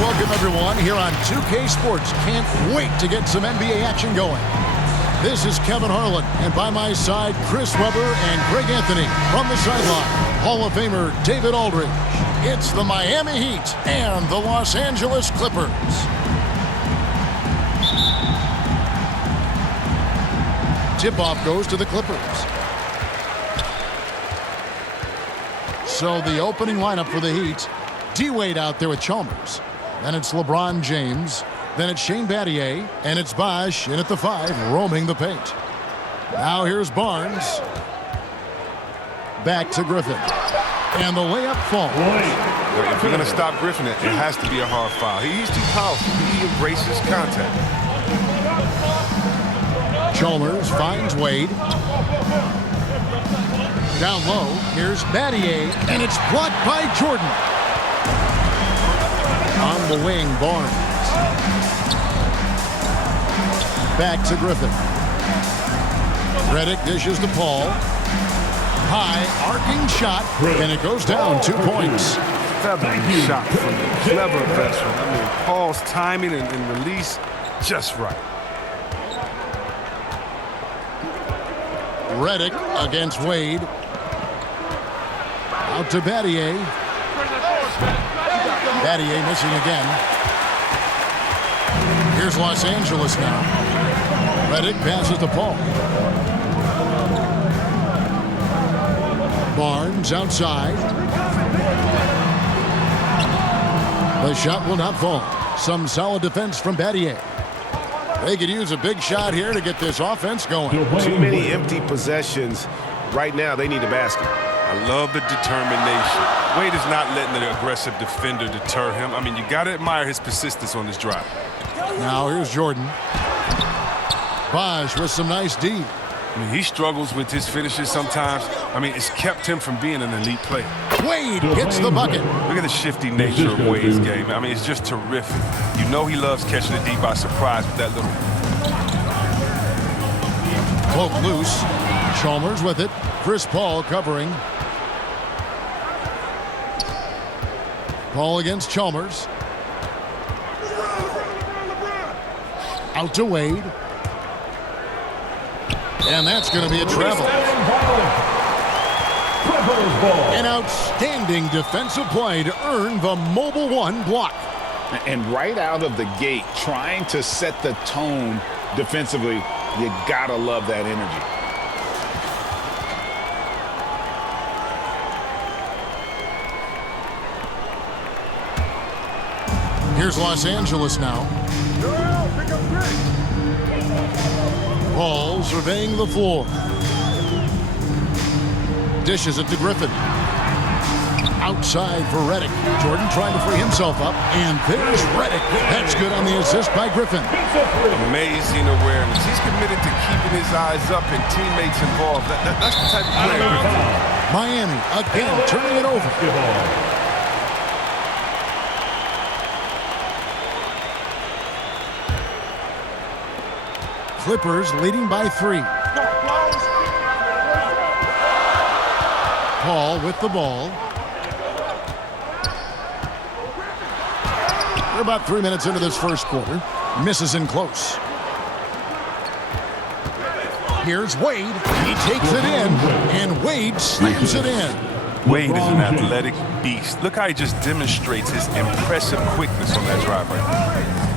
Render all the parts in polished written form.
Welcome, everyone, here on 2K Sports. Can't wait to get some NBA action going. This is Kevin Harlan, and by my side, Chris Webber and Greg Anthony. From the sideline, Hall of Famer David Aldridge. It's the Miami Heat and the Los Angeles Clippers. Tip-off goes to the Clippers. So the opening lineup for the Heat, D-Wade out there with Chalmers. Then it's LeBron James. Then it's Shane Battier. And it's Bosh in at the 5, roaming the paint. Now here's Barnes. Back to Griffin. And the layup falls. If you're going to stop Griffin, it has to be a hard foul. He's too powerful. He embraces contact. Chalmers finds Wade. Down low, here's Battier, and it's blocked by Jordan. On the wing, Barnes. Back to Griffin. Redick dishes to Paul. High, arcing shot, and it goes down 2 points. Feathery shot from the clever veteran. I mean, Paul's timing and release just right. Redick against Wade. Out to Battier. Battier missing again. Here's Los Angeles now. Redick passes to Paul. Barnes outside. The shot will not fall. Some solid defense from Battier. They could use a big shot here to get this offense going. Too many empty possessions. Right now, they need a basket. I love the determination. Wade is not letting the aggressive defender deter him. I mean, you got to admire his persistence on this drive. Now here's Jordan. Bosh with some nice D. I mean, he struggles with his finishes sometimes. I mean, it's kept him from being an elite player. Wade gets the bucket. Look at the shifty nature of Wade's game. I mean, it's just terrific. You know he loves catching the D by surprise with that little... Poke loose. Chalmers with it. Chris Paul covering. Paul against Chalmers. Out to Wade. And that's going to be a travel. An outstanding defensive play to earn the Mobile One block. And right out of the gate, trying to set the tone defensively, you gotta love that energy. Here's Los Angeles now. Paul surveying the floor. Dishes it to Griffin. Outside for Redick. Jordan trying to free himself up. And there's Redick. That's good on the assist by Griffin. Amazing awareness. He's committed to keeping his eyes up and teammates involved. That's the type of player. Miami again turning it over. Clippers leading by 3. Paul with the ball. We're about 3 minutes into this first quarter. Misses in close. Here's Wade. He takes it in, and Wade slams it in. Wade is an athletic beast. Look how he just demonstrates his impressive quickness on that drive right there.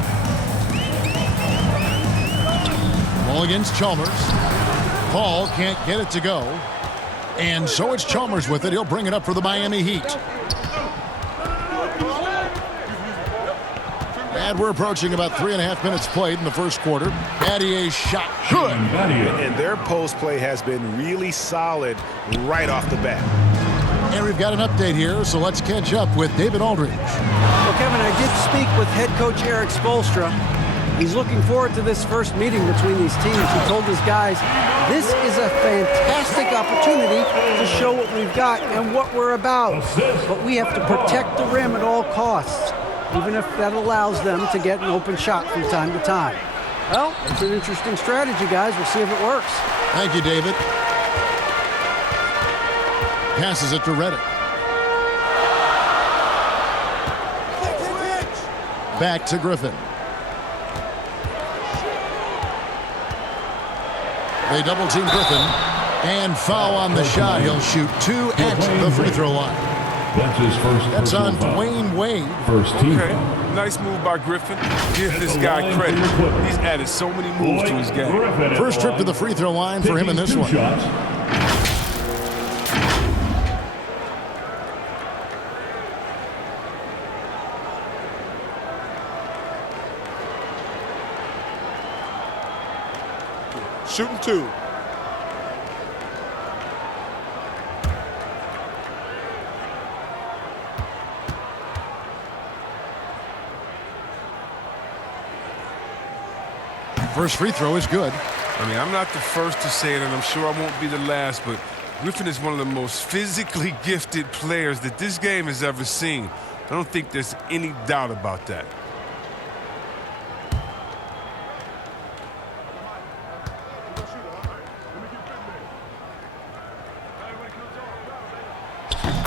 Ball against Chalmers. Paul can't get it to go. And so it's Chalmers with it. He'll bring it up for the Miami Heat. And we're approaching about 3.5 minutes played in the first quarter. Battier's shot good. And their post play has been really solid right off the bat. And we've got an update here, so let's catch up with David Aldridge. Well, Kevin, I did speak with head coach Eric Spoelstra. He's looking forward to this first meeting between these teams. He told his guys, this is a fantastic opportunity to show what we've got and what we're about. But we have to protect the rim at all costs, even if that allows them to get an open shot from time to time. Well, it's an interesting strategy, guys. We'll see if it works. Thank you, David. Passes it to Redick. Back to Griffin. They double team Griffin. And foul on the shot. He'll shoot 2 at the free throw line. That's his first. That's on Dwayne Wade. First team. Okay, nice move by Griffin. Give this guy credit. He's added so many moves to his game. First trip to the free throw line for him in this one. Shooting 2. First free throw is good. I mean, I'm not the first to say it, and I'm sure I won't be the last, but Griffin is one of the most physically gifted players that this game has ever seen. I don't think there's any doubt about that.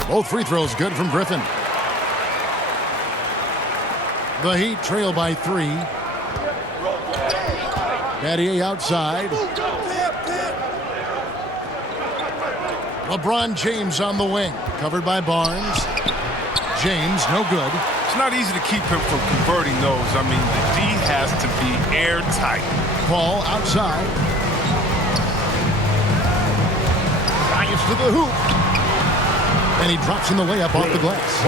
Both free throws good from Griffin. The Heat trail by 3. Battier outside. LeBron James on the wing. Covered by Barnes. James, no good. It's not easy to keep him from converting those. I mean, the D has to be airtight. Paul outside. Drives to the hoop. And he drops in the layup off the glass.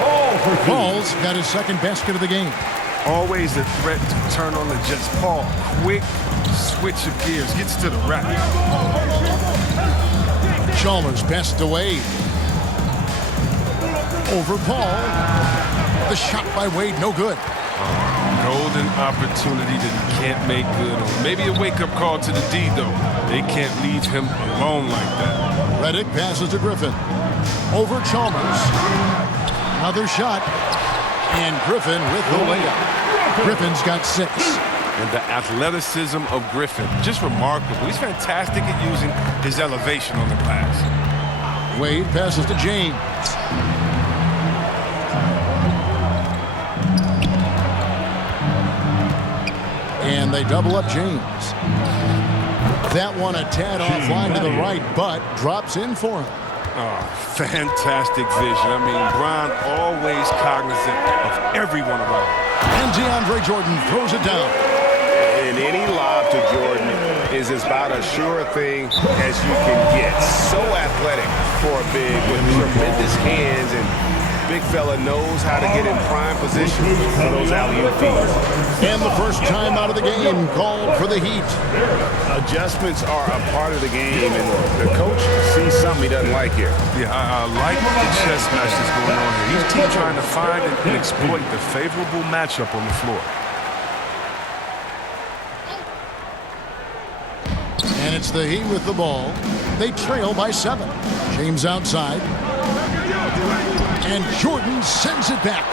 Paul's got his second basket of the game. Always a threat to turn on the Jets. Paul, quick switch of gears, gets to the rack. Chalmers passed away. Over Paul. The shot by Wade, no good. Golden opportunity that he can't make good on. Maybe a wake-up call to the D, though. They can't leave him alone like that. Redick passes to Griffin. Over Chalmers. Another shot. And Griffin with the layup. Griffin's got 6. And the athleticism of Griffin, just remarkable. He's fantastic at using his elevation on the glass. Wade passes to James. And they double up James. That one a tad offline to the right, but drops in for him. Oh, fantastic vision. I mean, Bron always cognizant of everyone around. And DeAndre Jordan throws it down. And any lob to Jordan is about as sure a thing as you can get. So athletic for a big with tremendous hands, and big fella knows how to get in prime position for those alley-oop feeds. And the first time out of the game called for the Heat. Adjustments are a part of the game, and the coach sees something he doesn't like here. Yeah, I like the chess match that's going on here. Each team trying to find and exploit the favorable matchup on the floor. And it's the Heat with the ball. They trail by 7. James outside. And Jordan sends it back.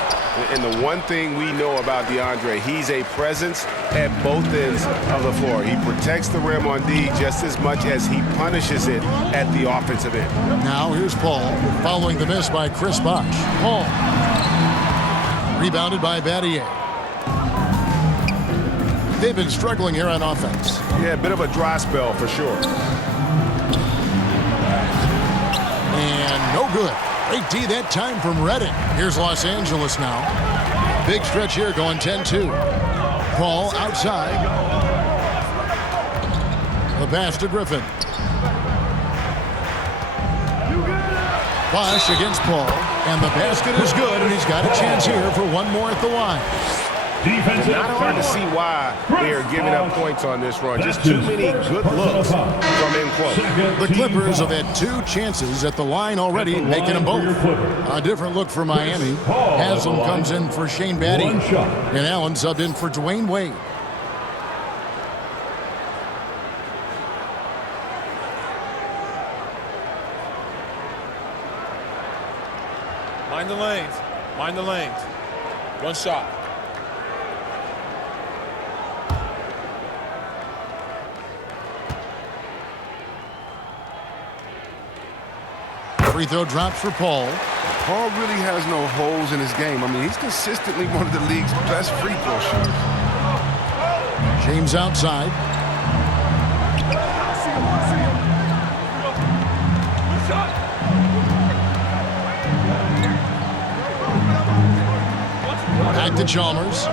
And the one thing we know about DeAndre, he's a presence at both ends of the floor. He protects the rim on D just as much as he punishes it at the offensive end. Now here's Paul, following the miss by Chris Bosh. Paul. Rebounded by Battier. They've been struggling here on offense. Yeah, a bit of a dry spell for sure. And no good. Great D that time from Redick. Here's Los Angeles now. Big stretch here going 10-2. Paul outside. The pass to Griffin. Bosh against Paul. And the basket is good, and he's got a chance here for one more at the line. Not hard to see why they are giving up points on this run. Just too many good looks from in close. The Clippers have had 2 chances at the line already, making them both. A different look for Miami. Haslam comes in for Shane Battier. And Allen subbed in for Dwayne Wade. Mind the lanes. Mind the lanes. One shot. Free throw drops for Paul. Paul really has no holes in his game. I mean, he's consistently one of the league's best free throw shooters. James outside. Back to Chalmers.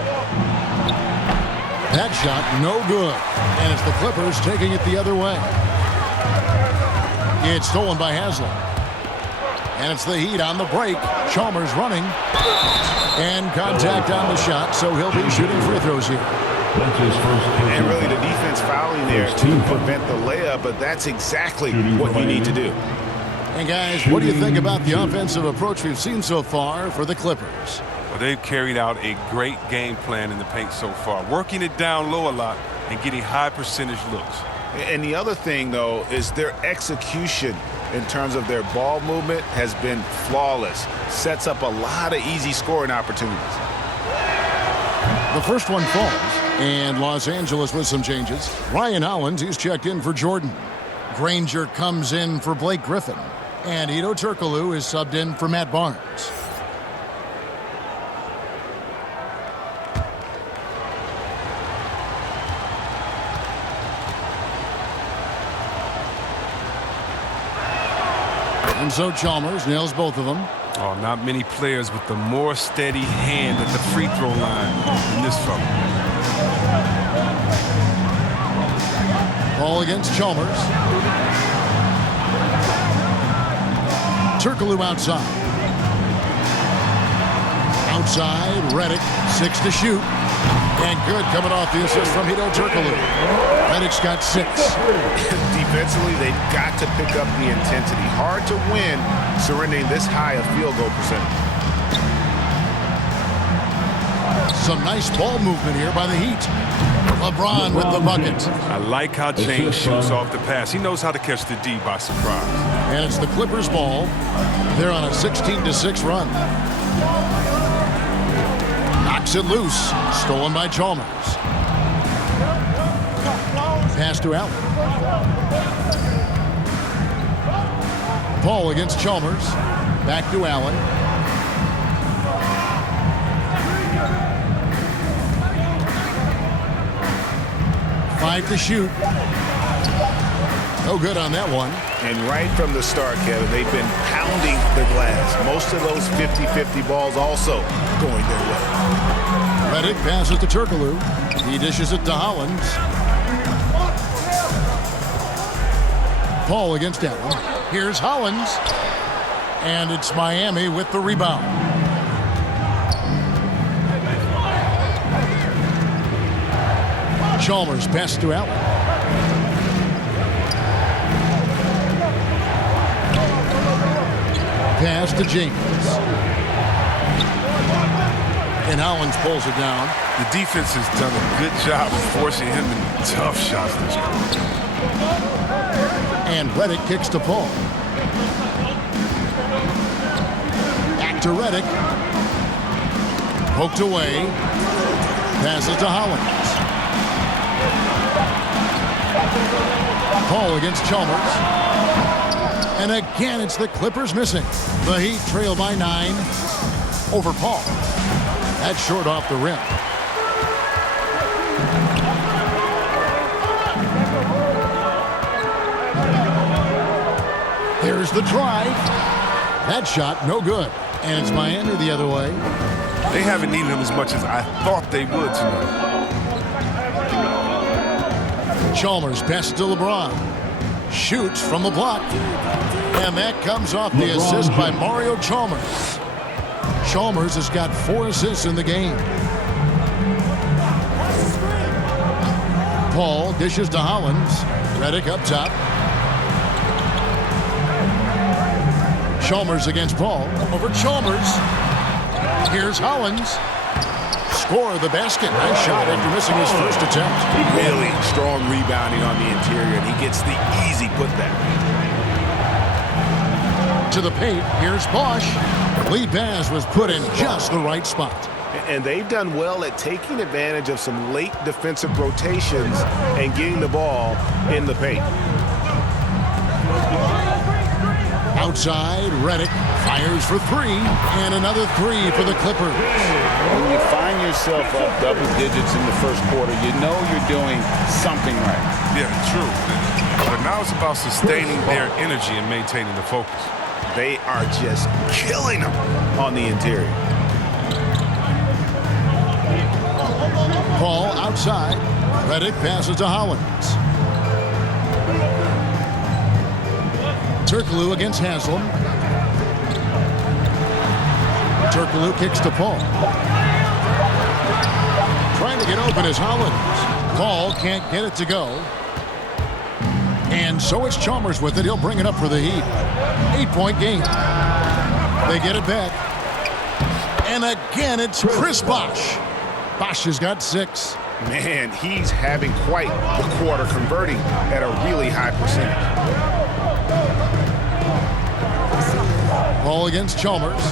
That shot, no good. And it's the Clippers taking it the other way. It's stolen by Haslem. And it's the Heat on the break. Chalmers running. And contact on the shot, so he'll be shooting free throws here. That's his first. And really the defense fouling there to prevent the layup, but that's exactly what you need to do. And guys, what do you think about the offensive approach we've seen so far for the Clippers? Well, they've carried out a great game plan in the paint so far, working it down low a lot and getting high percentage looks. And the other thing, though, is their execution in terms of their ball movement has been flawless. Sets up a lot of easy scoring opportunities. The first one falls, and Los Angeles with some changes. Ryan Hollins, he's checked in for Jordan. Granger comes in for Blake Griffin. And Hedo Turkoglu is subbed in for Matt Barnes. And so Chalmers nails both of them. Oh, not many players with the more steady hand at the free throw line than this fella. Ball against Chalmers. Turkoglu outside. Outside, Redick, 6 to shoot. And good coming off the assist from Hedo Turkoglu. Redick's got 6. Defensively, they've got to pick up the intensity. Hard to win surrendering this high a field goal percentage. Some nice ball movement here by the Heat. LeBron with the bucket. I like how James shoots off the pass. He knows how to catch the D by surprise. And it's the Clippers' ball. They're on a 16-6 run. Knocks it loose. Stolen by Chalmers. Pass to Allen. Paul against Chalmers. Back to Allen. Five to shoot. No good on that one. And right from the start, Kevin, they've been pounding the glass. Most of those 50-50 balls also going their way. Redick passes to Turkoglu. He dishes it to Hollins. Paul against Allen. Here's Hollins. And it's Miami with the rebound. Chalmers passes to Allen. Pass to James. And Hollins pulls it down. The defense has done a good job of forcing him into tough shots this quarter. And Redick kicks to Paul. Back to Redick. Poked away. Passes to Hollins. Paul against Chalmers. And again, it's the Clippers missing. The Heat trail by 9 over Paul. That's short off the rim. Here's the drive. That shot, no good. And it's Miami the other way. They haven't needed him as much as I thought they would tonight. Chalmers passes to LeBron. Shoots from the block. And that comes off the assist by Mario Chalmers. Chalmers has got 4 assists in the game. Paul dishes to Hollins. Redick up top. Chalmers against Paul. Over Chalmers. Here's Hollins. Score the basket. Nice shot after missing his first attempt. Really strong rebounding on the interior, and he gets the easy putback. To the paint. Here's Bosch. Lead pass was put in just the right spot. And they've done well at taking advantage of some late defensive rotations and getting the ball in the paint. Outside, Redick fires for three, and another three for the Clippers. When you find yourself up double digits in the first quarter, you know you're doing something right. Yeah, true. But now it's about sustaining their energy and maintaining the focus. They are just killing them on the interior. Paul outside. Redick passes to Hollins. Turkoglu against Haslam. Turkoglu kicks to Paul. Trying to get open is Hollins. Paul can't get it to go. And so it's Chalmers with it. He'll bring it up for the Heat. 8-point game. They get it back. And again, it's Chris Bosh. Bosh has got 6. Man, he's having quite the quarter, converting at a really high percentage. Paul against Chalmers.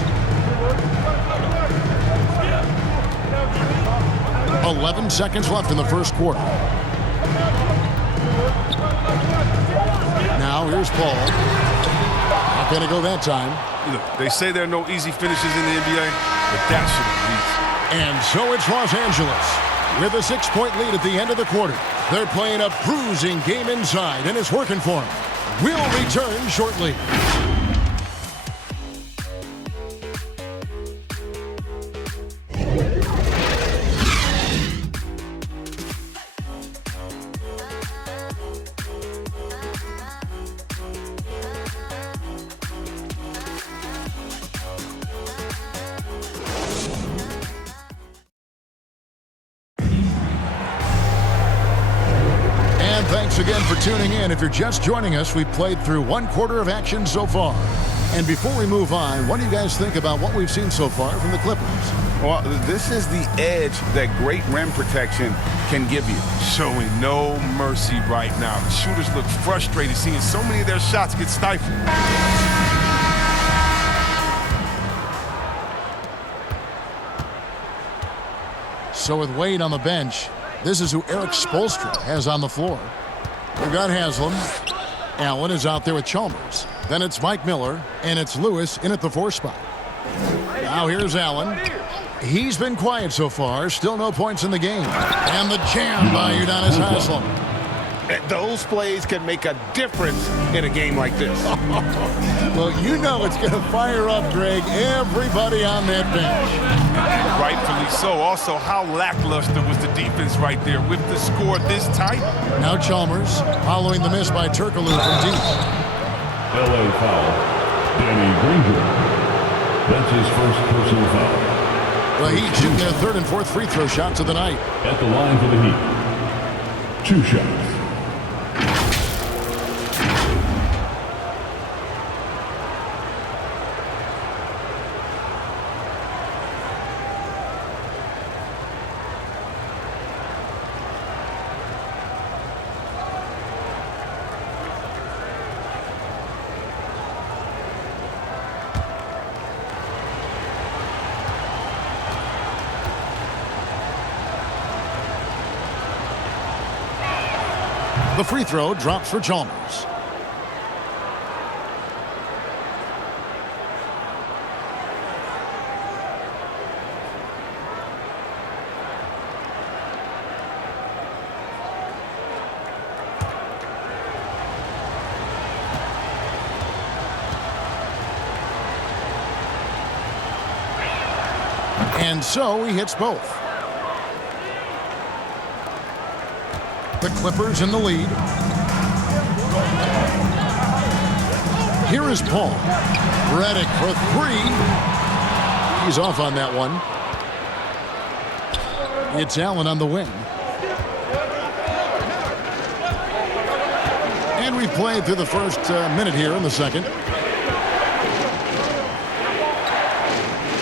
11 seconds left in the first quarter. Now here's Paul. Not going to go that time. Look, they say there are no easy finishes in the NBA, but that should be easy. And so it's Los Angeles with a 6-point lead at the end of the quarter. They're playing a bruising game inside, and it's working for them. We'll return shortly. Thanks again for tuning in. If you're just joining us, we've played through 1 quarter of action so far. And before we move on, what do you guys think about what we've seen so far from the Clippers? Well, this is the edge that great rim protection can give you. Showing no mercy right now. The shooters look frustrated seeing so many of their shots get stifled. So with Wade on the bench, this is who Erik Spoelstra has on the floor. We've got Haslam. Allen is out there with Chalmers. Then it's Mike Miller, and it's Lewis in at the 4 spot. Now here's Allen. He's been quiet so far. Still no points in the game. And the jam by Udonis Haslam. Those plays can make a difference in a game like this. Well, you know it's going to fire up, Greg, everybody on that bench. Rightfully so. Also, how lackluster was the defense right there with the score this tight? Now Chalmers following the miss by Turkoglu from deep. LA foul. Danny Granger. That's his first personal foul. The Heat shooting their 3rd and 4th free throw shots of the night. At the line for the Heat. 2 shots. The free throw drops for Chalmers. And so he hits both. The Clippers in the lead. Here is Paul. Redick for 3. He's off on that one. It's Allen on the wing. And we've played through the first minute here in the second.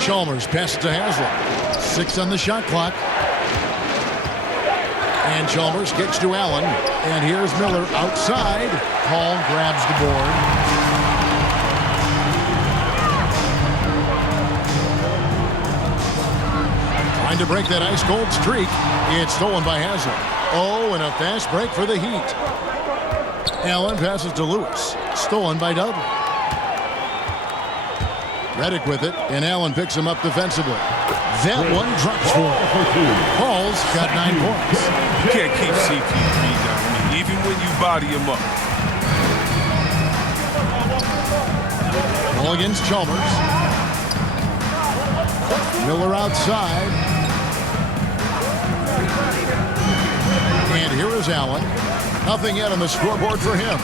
Chalmers passes to Haslam. 6 on the shot clock. And Chalmers kicks to Allen. And here's Miller outside. Paul grabs the board. Trying to break that ice-cold streak. It's stolen by Haslam. Oh, and a fast break for the Heat. Allen passes to Lewis. Stolen by Dudley. Reddick with it, and Allen picks him up defensively. That one drops for him. Paul's got 9 points. You can't keep CP3 down, even when you body him up. Ball against Chalmers. Miller outside. And here is Allen. Nothing yet on the scoreboard for him.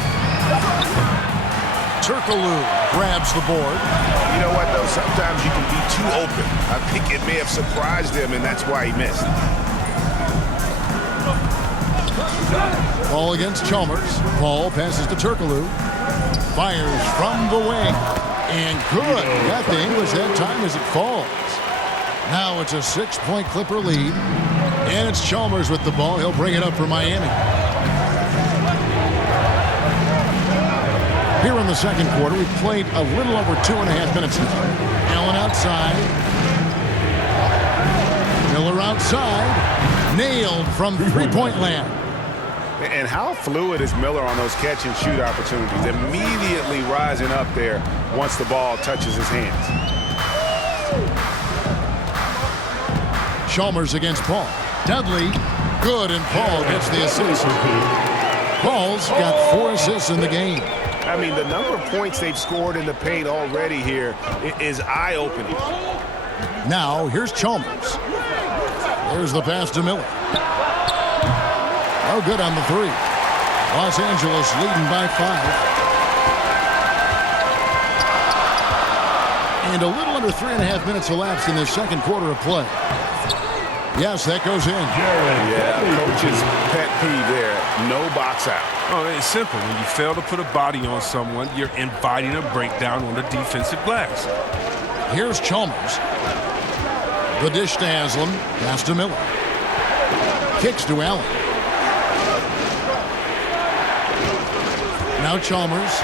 Turkoglu grabs the board. You know what, though? Sometimes you can be too open. I think it may have surprised him, and that's why he missed. Ball against Chalmers. Paul passes to Turkoglu. Fires from the wing. And good. Got the English that time as it falls. Now it's a 6-point Clipper lead. And it's Chalmers with the ball. He'll bring it up for Miami. Here in the second quarter, we've played a little over 2.5 minutes now. Allen outside. Miller outside. Nailed from three-point land. And how fluid is Miller on those catch-and-shoot opportunities? Immediately rising up there once the ball touches his hands. Chalmers against Paul. Dudley, good, and Paul gets the assist. Paul's got 4 assists in the game. I mean, the number of points they've scored in the paint already here is eye-opening. Now, here's Chalmers. There's the pass to Miller. Oh, good on the 3. Los Angeles leading by 5. And a little under 3.5 minutes elapsed in the second quarter of play. Yes, that goes in. Yeah, coach's pet peeve there. No box out. Oh, it's simple. When you fail to put a body on someone, you're inviting a breakdown on the defensive glass. Here's Chalmers. The dish to Haslam. Pass to Miller. Kicks to Allen. Now Chalmers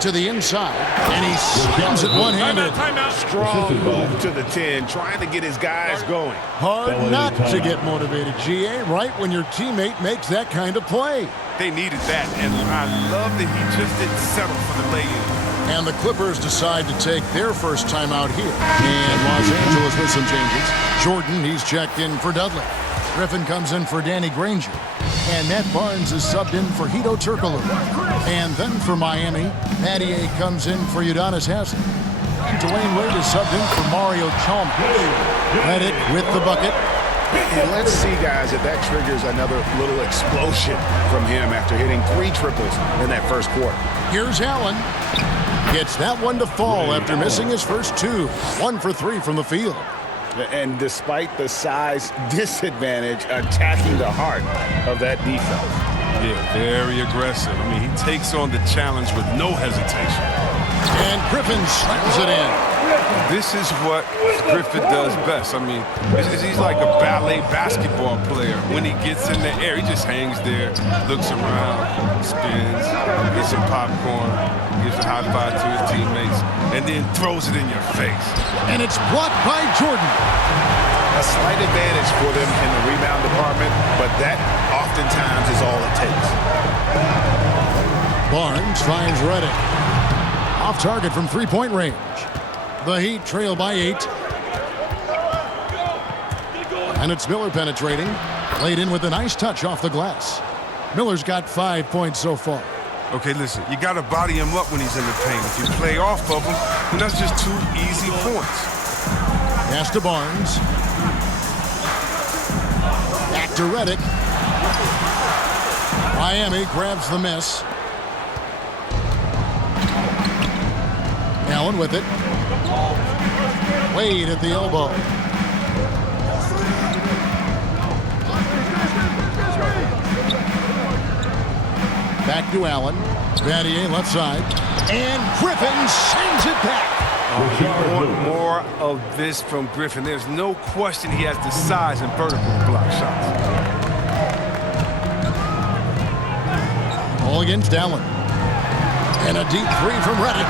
to the inside, and he spins it one-handed. Strong move to the 10, trying to get his guys going. Hard not to get motivated, GA, right when your teammate makes that kind of play. They needed that, and I love that he just didn't settle for the lay-in. And the Clippers decide to take their first time out here. And Los Angeles with some changes. Jordan, he's checked in for Dudley. Griffin comes in for Danny Granger. And Matt Barnes is subbed in for Hedo Turkoglu. And then for Miami, Mattier comes in for Udonis Haslem. Dwayne Wade is subbed in for Mario Chalmers. Reddick with the bucket. And let's see, guys, if that triggers another little explosion from him after hitting 3 triples in that first quarter. Here's Allen. Gets that one to fall after missing his first 2. 1 for 3 from the field. And despite the size disadvantage, attacking the heart of that defense. Yeah, very aggressive. I mean, he takes on the challenge with no hesitation. And Griffin slams it in. This is what Griffin does best. I mean, he's like a ballet basketball player. When he gets in the air, he just hangs there, looks around, spins, gets some popcorn, gives a high five to his teammates, and then throws it in your face. And it's blocked by Jordan. A slight advantage for them in the rebound department, but that oftentimes is all it takes. Barnes finds Reddick. Off target from three-point range. The Heat trail by 8. And it's Miller penetrating. Laid in with a nice touch off the glass. Miller's got 5 points so far. Okay, listen, you got to body him up when he's in the paint. If you play off of him, then that's just 2 easy points. Pass to Barnes. Back to Reddick. Miami grabs the miss. Allen with it. Wade at the elbow. Back to Allen. Mattier left side. And Griffin sends it back. You want more of this from Griffin. There's no question he has the size and vertical to block shots. All against Allen. And a deep 3 from Reddick.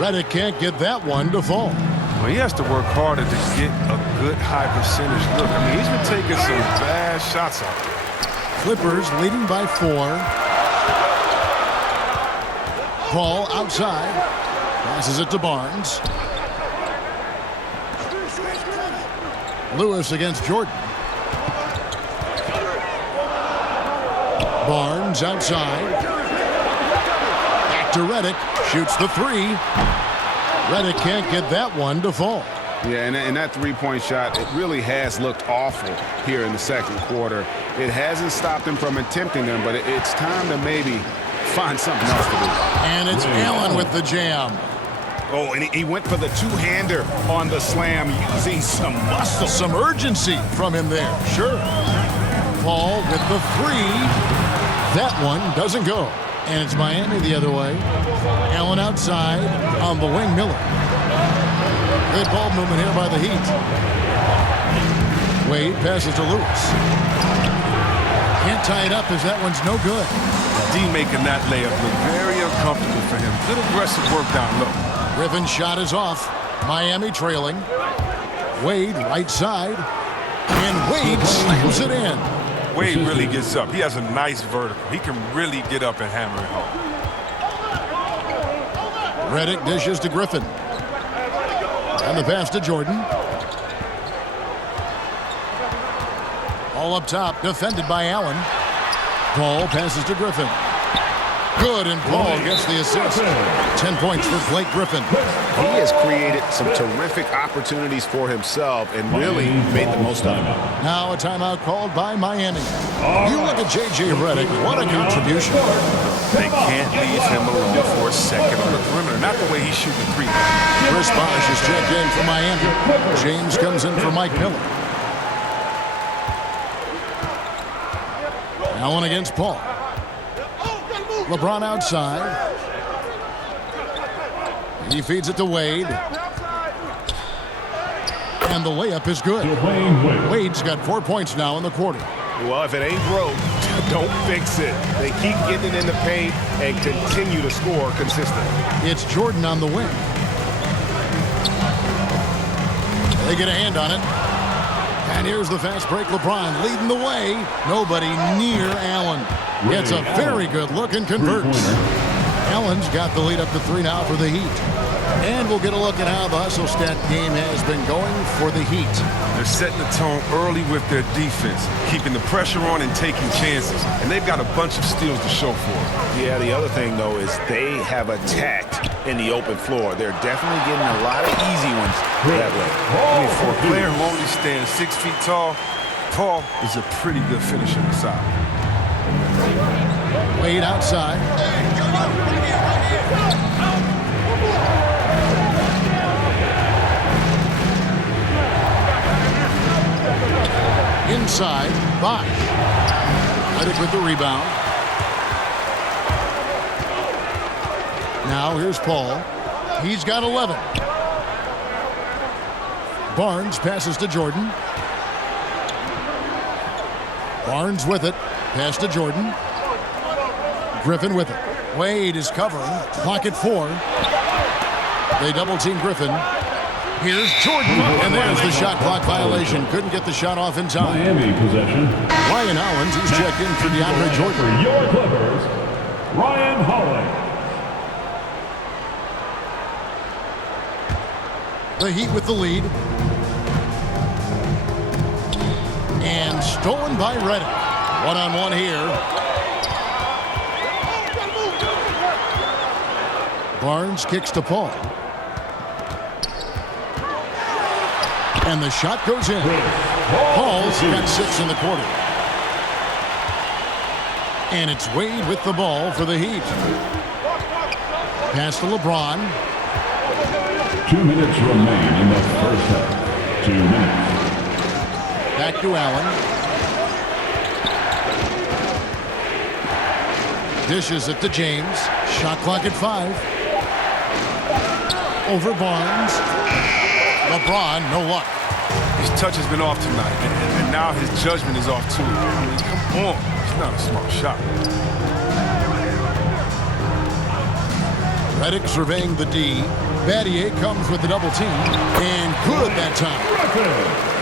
Reddick can't get that one to fall. Well, he has to work harder to get a good high percentage look. I mean, he's been taking some bad shots out there. Clippers leading by 4. Paul outside. Passes it to Barnes. Lewis against Jordan. Barnes outside. Back to Redick. Shoots the three. Redick can't get that one to fall. Yeah, and that three-point shot, it really has looked awful here in the second quarter. It hasn't stopped him from attempting them, but it's time to maybe find something else to do. And it's Allen with the jam. Oh, and he went for the two-hander on the slam using some muscle. Some urgency from him there. Sure. Paul with the three. That one doesn't go. And it's Miami the other way. Allen outside on the wing. Miller. Good ball movement here by the Heat. Wade passes to Lewis. Can't tie it up as that one's no good. D making that layup look very uncomfortable for him. Good aggressive work down low. Griffin's shot is off. Miami trailing. Wade right side. And Wade slams it in. Wade really gets up. He has a nice vertical. He can really get up and hammer it home. Redick dishes to Griffin. And the pass to Jordan. All up top, defended by Allen. Paul passes to Griffin. Good, and Paul gets the assist. 10 points for Blake Griffin. He has created some terrific opportunities for himself and really made the most of it. Now a timeout called by Miami. You look at J.J. Redick. What a contribution. They can't leave him alone for a second on the perimeter. Not the way he's shooting the three. Chris Bosh is checked in for Miami. James comes in for Mike Miller. Allen against Paul. LeBron outside. He feeds it to Wade. And the layup is good. Wade's got 4 points now in the quarter. Well, if it ain't broke, don't fix it. They keep getting it in the paint and continue to score consistently. It's Jordan on the wing. They get a hand on it. And here's the fast break. LeBron leading the way. Nobody near Allen. Gets a very good look and converts. Allen's got the lead up to 3 now for the Heat. And we'll get a look at how the hustle stat game has been going for the Heat. They're setting the tone early with their defense, keeping the pressure on and taking chances. And they've got a bunch of steals to show for it. Yeah, the other thing, though, is they have attacked in the open floor. They're definitely getting a lot of easy ones that way. I mean, for a player who only stands 6 feet tall, Paul is a pretty good finisher inside. Wade outside. Inside, Bosh. Redick with the rebound. Now here's Paul. He's got 11. Barnes passes to Jordan. Barnes with it. Pass to Jordan. Griffin with it. Wade is covering. Clock at 4. They double team Griffin. Here's Jordan. And there's the shot clock violation. Couldn't get the shot off in time. Miami possession. Ryan Hollins, he's checked in for DeAndre Jordan. For your Clippers, Ryan Hollins. The Heat with the lead. And stolen by Redick. One-on-one here. Barnes kicks to Paul. And the shot goes in. Paul's got 6 in the quarter. And it's Wade with the ball for the Heat. Pass to LeBron. 2 minutes remain in the first half. 2 minutes. Back to Allen. Dishes it to James. Shot clock at 5. Over Barnes. LeBron, no luck. His touch has been off tonight, and now his judgment is off too. I mean, come on. It's not a smart shot. Redick surveying the D. Battier comes with the double team. And good that time.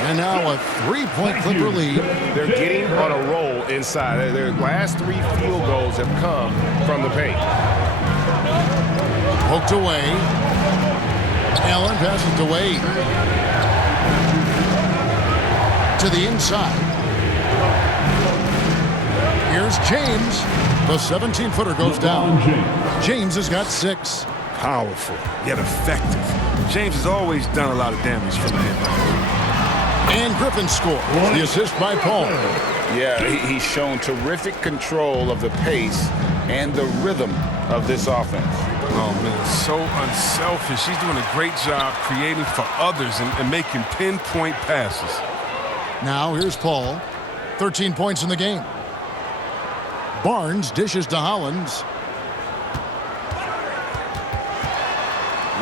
And now a 3-point Clipper lead. They're getting on a roll inside. Their last 3 field goals have come from the paint. Poked away. Allen passes to Wade. To the inside. Here's James. The 17-footer goes down. James has got 6. Powerful, yet effective. James has always done a lot of damage from the inbound. And Griffin scores. The assist by Paul. Yeah, he's shown terrific control of the pace and the rhythm of this offense. Oh, man, so unselfish. He's doing a great job creating for others and making pinpoint passes. Now here's Paul. 13 points in the game. Barnes dishes to Hollins.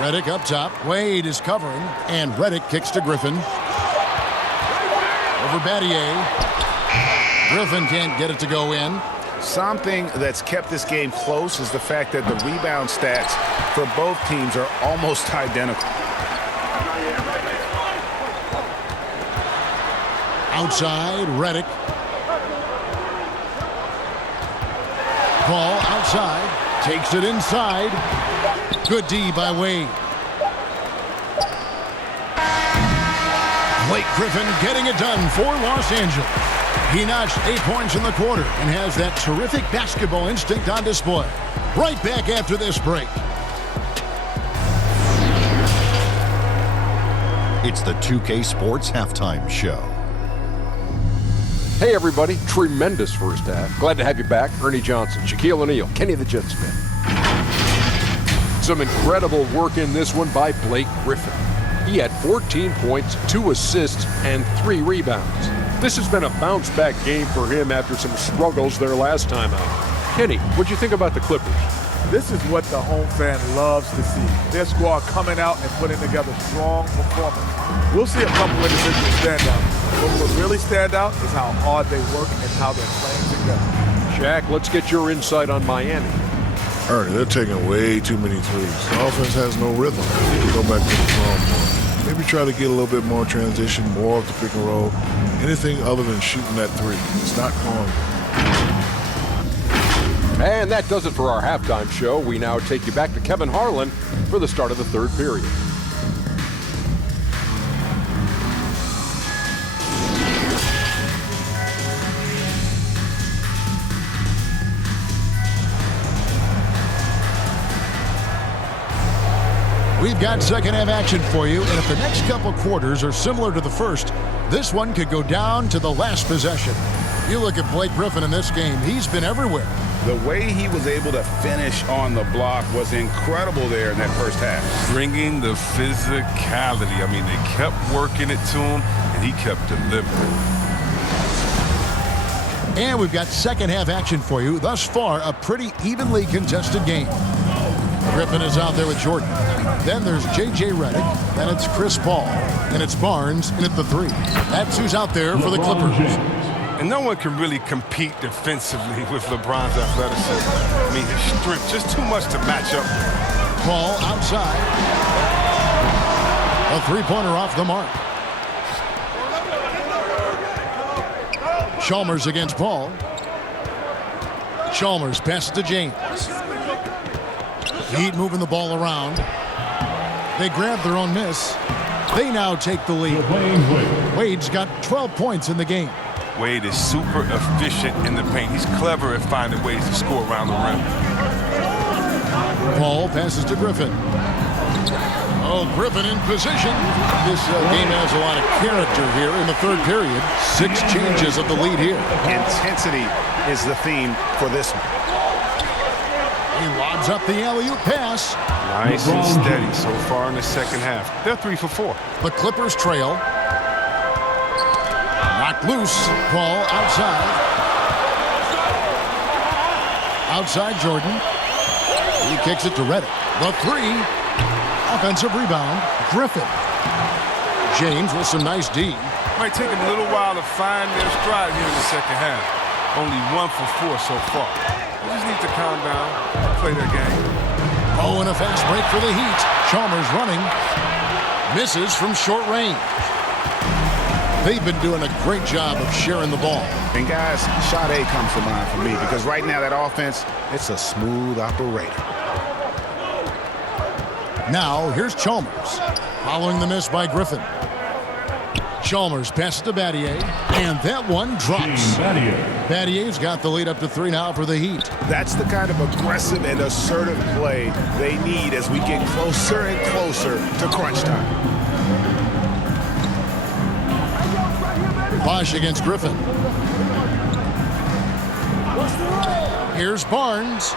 Redick up top. Wade is covering. And Redick kicks to Griffin. Over Battier. Griffin can't get it to go in. Something that's kept this game close is the fact that the rebound stats for both teams are almost identical. Outside, Redick. Paul outside. Takes it inside. Good D by Wade. Blake Griffin getting it done for Los Angeles. He notched 8 points in the quarter and has that terrific basketball instinct on display. Right back after this break. It's the 2K Sports Halftime Show. Hey everybody, tremendous first half. Glad to have you back. Ernie Johnson, Shaquille O'Neal, Kenny the Jet Smith. Some incredible work in this one by Blake Griffin. He had 14 points, 2 assists, and 3 rebounds. This has been a bounce-back game for him after some struggles their last time out. Kenny, what'd you think about the Clippers? This is what the home fan loves to see. Their squad coming out and putting together strong performance. We'll see a couple individuals stand out. What will really stand out is how hard they work and how they're playing together. Shaq, let's get your insight on Miami. Ernie, they're taking way too many threes. The offense has no rhythm. They can go back to the drawing board. Maybe try to get a little bit more transition, more of the pick and roll. Anything other than shooting that three. It's not going. And that does it for our halftime show. We now take you back to Kevin Harlan for the start of the third period. We've got second half action for you, and if the next couple quarters are similar to the first, this one could go down to the last possession. You look at Blake Griffin in this game, he's been everywhere. The way he was able to finish on the block was incredible there in that first half. Bringing the physicality. I mean, they kept working it to him, and he kept delivering. And we've got second half action for you. Thus far, a pretty evenly contested game. Griffin is out there with Jordan. Then there's J.J. Redick. Then it's Chris Paul. And it's Barnes in at the 3. That's who's out there for the Clippers. And no one can really compete defensively with LeBron's athleticism. I mean, his strength, just too much to match up. Paul outside. A three-pointer off the mark. Chalmers against Paul. Chalmers passes to James. Heat moving the ball around. They grab their own miss. They now take the lead. Wade's got 12 points in the game. Wade is super efficient in the paint. He's clever at finding ways to score around the rim. Paul passes to Griffin. Oh, Griffin in position. This game has a lot of character here in the third period. 6 changes of the lead here. Intensity is the theme for this one. He lobs up the alley-oop pass. Nice and steady so far in the second half. They're 3 for 4. The Clippers trail. Knocked loose. Paul outside. Outside Jordan. He kicks it to Redick. The 3. Offensive rebound. Griffin. James with some nice D. Might take them a little while to find their stride here in the second half. Only 1 for 4 so far. They just need to calm down and play their game. Oh, and a fast break for the Heat. Chalmers running. Misses from short range. They've been doing a great job of sharing the ball. And guys, shot A comes to mind for me because right now that offense, it's a smooth operator. Now, here's Chalmers. Following the miss by Griffin. Chalmers passes to Battier, and that one drops. Battier's got the lead up to 3 now for the Heat. That's the kind of aggressive and assertive play they need as we get closer and closer to crunch time. Bosh against Griffin. Here's Barnes.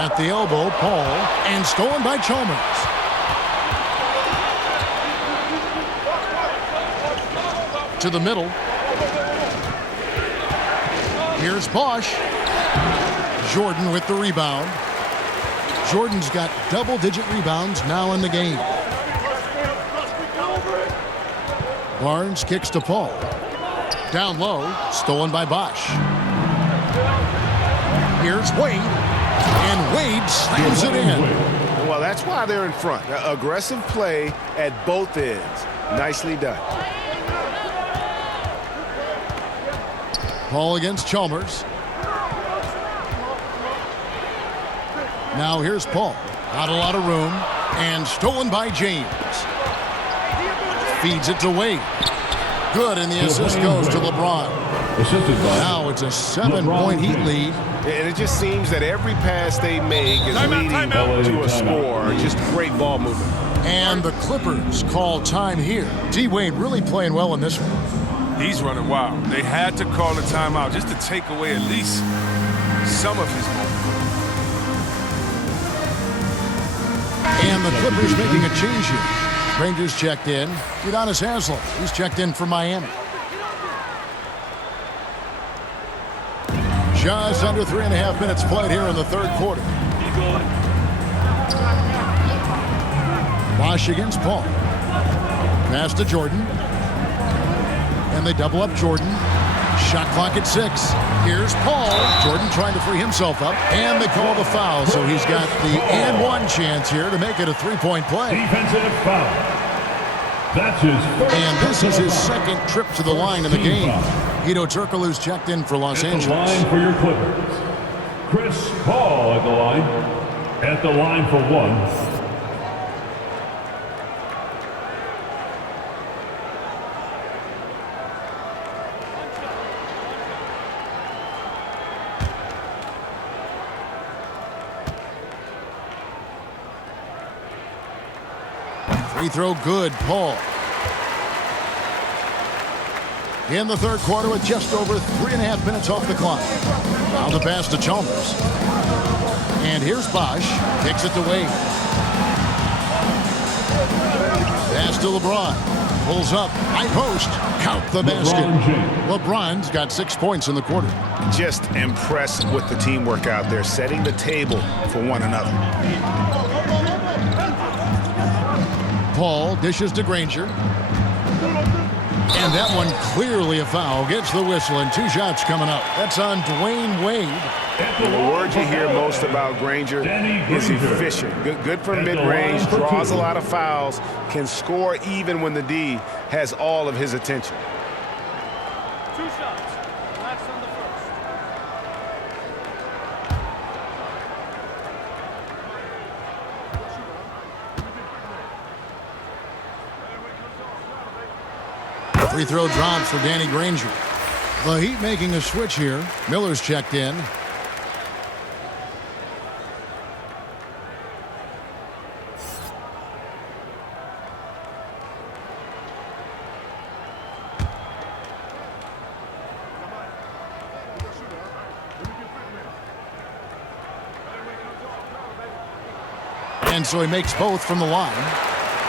At the elbow, Paul, and stolen by Chalmers. To the middle. Here's Bosh. Jordan with the rebound. Jordan's got double-digit rebounds now in the game. Barnes kicks to Paul. Down low, stolen by Bosh. Here's Wade. And Wade slams it in. Well, that's why they're in front. Aggressive play at both ends. Nicely done. Paul against Chalmers. Now here's Paul. Not a lot of room. And stolen by James. Feeds it to Wade. Good, and the assist goes to LeBron. Now it's a 7-point Heat lead. And it just seems that every pass they make is leading to a score. Just great ball movement. And the Clippers call time here. D-Wade really playing well in this one. He's running wild. They had to call a timeout just to take away at least some of his moment. And the Clippers making a change here. Rangers checked in. Udonis Haslem, he's checked in for Miami. Just under 3.5 minutes played here in the third quarter. Bosh against Paul. Pass to Jordan. And they double up Jordan. Shot clock at 6. Here's Paul. Jordan trying to free himself up. And they call the foul, so he's got the and one chance here to make it a 3-point play. Defensive foul. That's his first. And this is his second trip to the line in the game. Hedo Turkoglu's checked in for Los Angeles. At the line for your Clippers. Chris Paul at the line. At the line for 1. Free throw good, Paul. In the third quarter with just over 3.5 minutes off the clock. Now the pass to Chalmers. And here's Bosh. Kicks it to Wade. Pass to LeBron. Pulls up. High post. Count the basket. LeBron's got 6 points in the quarter. Just impressed with the teamwork out there, setting the table for one another. Paul dishes to Granger. And that one clearly a foul. Gets the whistle and 2 shots coming up. That's on Dwayne Wade. The word you hear most about Granger is efficient. Good from mid-range, draws a lot of fouls, can score even when the D has all of his attention. 2 shots. Last on the first. Free throw drops for Danny Granger. The Heat making a switch here. Miller's checked in. And so he makes both from the line.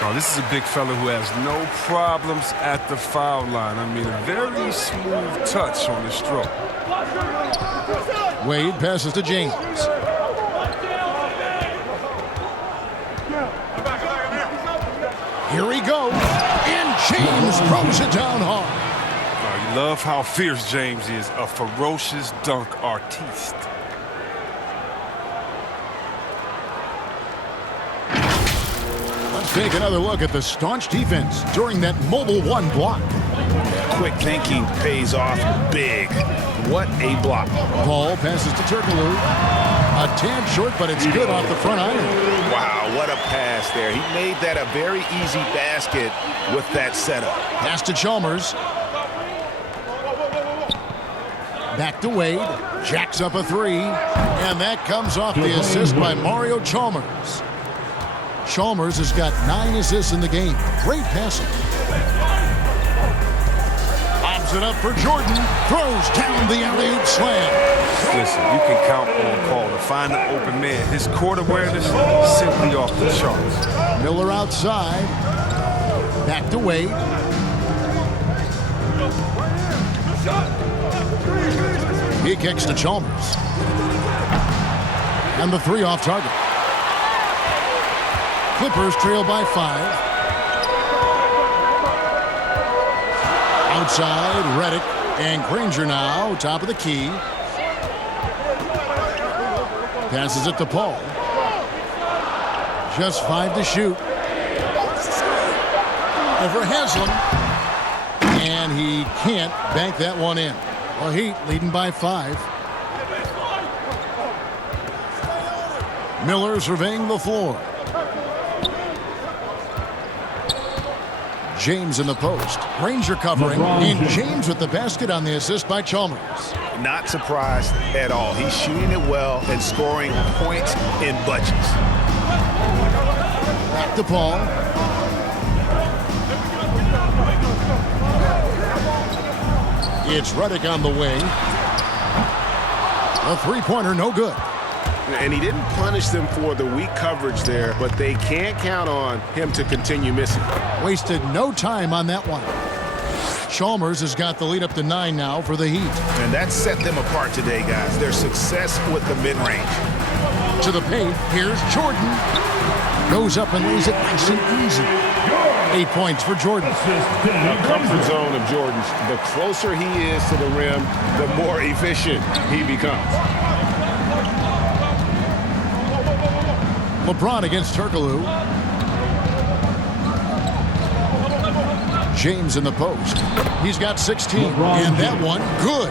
Oh, this is a big fella who has no problems at the foul line. I mean, a very smooth touch on the stroke. Wade passes to James. Here he goes. And James throws it down hard. Oh, you love how fierce James is, a ferocious dunk artiste. Take another look at the staunch defense during that mobile 1 block. Quick thinking pays off big. What a block. Paul passes to Turkoglu. A tad short, but it's good off the front iron. Wow, what a pass there. He made that a very easy basket with that setup. Pass to Chalmers. Back to Wade. Jacks up a three. And that comes off the assist by Mario Chalmers. Chalmers has got 9 assists in the game. Great passing. Lobs it up for Jordan. Throws down the alley-oop slam. Listen, you can count on Paul to find the open man. His court awareness simply off the charts. Miller outside. Back to Wade. He kicks to Chalmers. And the 3 off target. Clippers trail by 5. Outside, Redick and Granger now, top of the key. Passes it to Paul. Just 5 to shoot. Over Haslam. And he can't bank that one in. Well, Heat leading by 5. Miller surveying the floor. James in the post. Granger covering. And James with the basket on the assist by Chalmers. Not surprised at all. He's shooting it well and scoring points in bunches. Back to Paul. It's Redick on the wing. A three-pointer, no good. And he didn't punish them for the weak coverage there, but they can't count on him to continue missing. Wasted no time on that one. Chalmers has got the lead up to 9 now for the Heat. And that set them apart today, guys. Their success with the mid-range. To the paint, here's Jordan. Goes up and lays it nice and easy. 8 points for Jordan. A comfort zone of Jordan's. The closer he is to the rim, the more efficient he becomes. LeBron against Turkoglu. James in the post. He's got 16, and that one, good.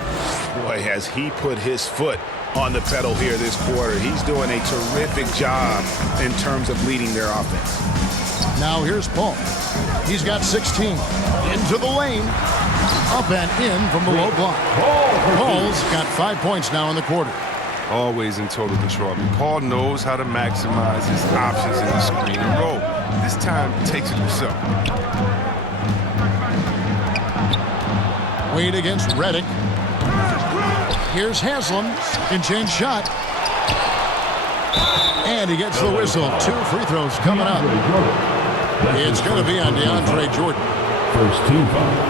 Boy, has he put his foot on the pedal here this quarter. He's doing a terrific job in terms of leading their offense. Now here's Paul. He's got 16. Into the lane. Up and in from the low block. Paul's got 5 points now in the quarter. Always in total control. I mean, Paul knows how to maximize his options in the screen and roll. This time, takes it himself. Wade against Redick. Here's Haslam. Can change shot. And he gets the whistle. 2 free throws coming up. It's going to be on DeAndre Jordan. First team foul.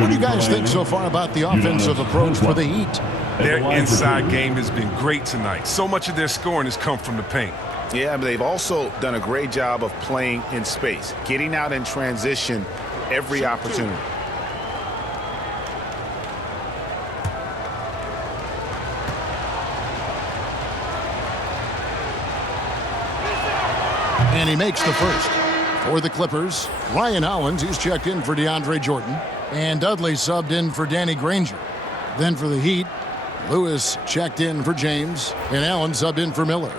What do you guys think so far about the offensive approach for the Heat? Their inside game has been great tonight. So much of their scoring has come from the paint. Yeah, but they've also done a great job of playing in space, getting out in transition every opportunity. And he makes the first. For the Clippers, Ryan Hollins, he's checked in for DeAndre Jordan. And Dudley subbed in for Danny Granger. Then for the Heat, Lewis checked in for James. And Allen subbed in for Miller.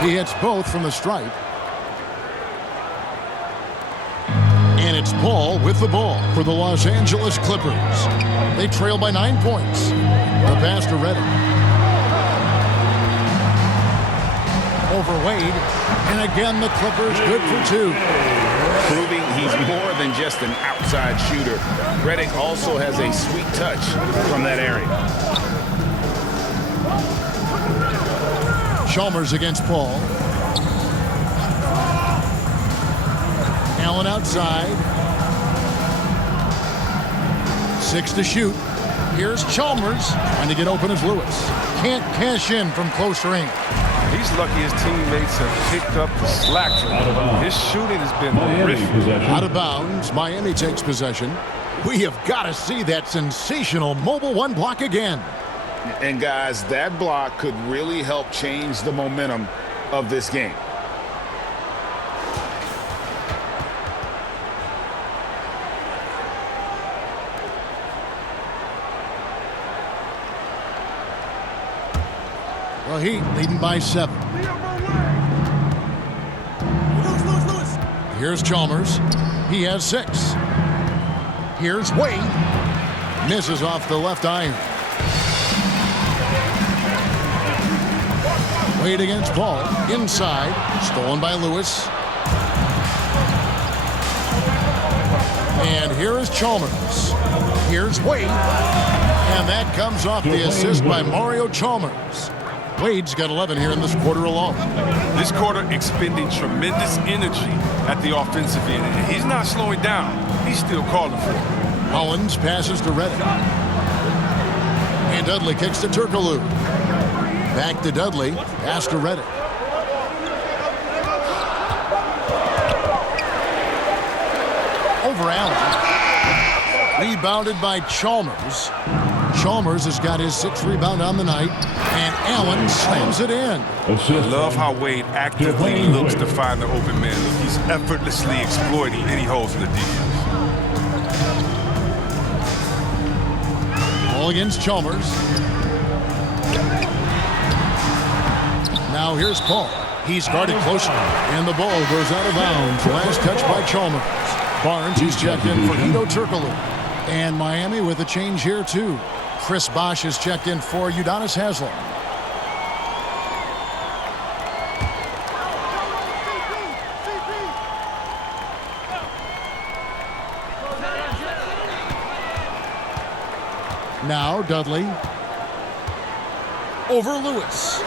He hits both from the stripe. And it's Paul with the ball for the Los Angeles Clippers. They trail by 9 points. The pass to Redick. Over Wade. And again, the Clippers good for 2. Proving he's more than just an outside shooter. Redick also has a sweet touch from that area. Chalmers against Paul. Allen outside. 6 to shoot. Here's Chalmers trying to get open as Lewis. Can't cash in from close range. He's lucky his teammates have picked up the slack from him. His shooting has been horrific. Out of bounds. Miami takes possession. We have got to see that sensational mobile 1 block again. And guys, that block could really help change the momentum of this game. The Heat leading by 7. Here's Chalmers. He has 6. Here's Wade. Misses off the left iron. Wade against Paul. Inside. Stolen by Lewis. And here is Chalmers. Here's Wade. And that comes off the assist by Mario Chalmers. Wade's got 11 here in this quarter alone. This quarter expending tremendous energy at the offensive end. And he's not slowing down. He's still calling for it. Hollins passes to Redick. And Dudley kicks to Turkoglu. Back to Dudley. Pass to Redick. Over Allen. Rebounded by Chalmers. Chalmers has got his 6th rebound on the night, and Allen slams it in. I love how Wade actively looks to find the open man. He's effortlessly exploiting any holes in the defense. Ball against Chalmers. Now here's Paul. He's guarded closely, and the ball goes out of bounds. Last touch by Chalmers. Barnes, he's checked in for Hedo Turkoglu. And Miami with a change here, too. Chris Bosh is checked in for Udonis Haslem. Now Dudley. Over Lewis.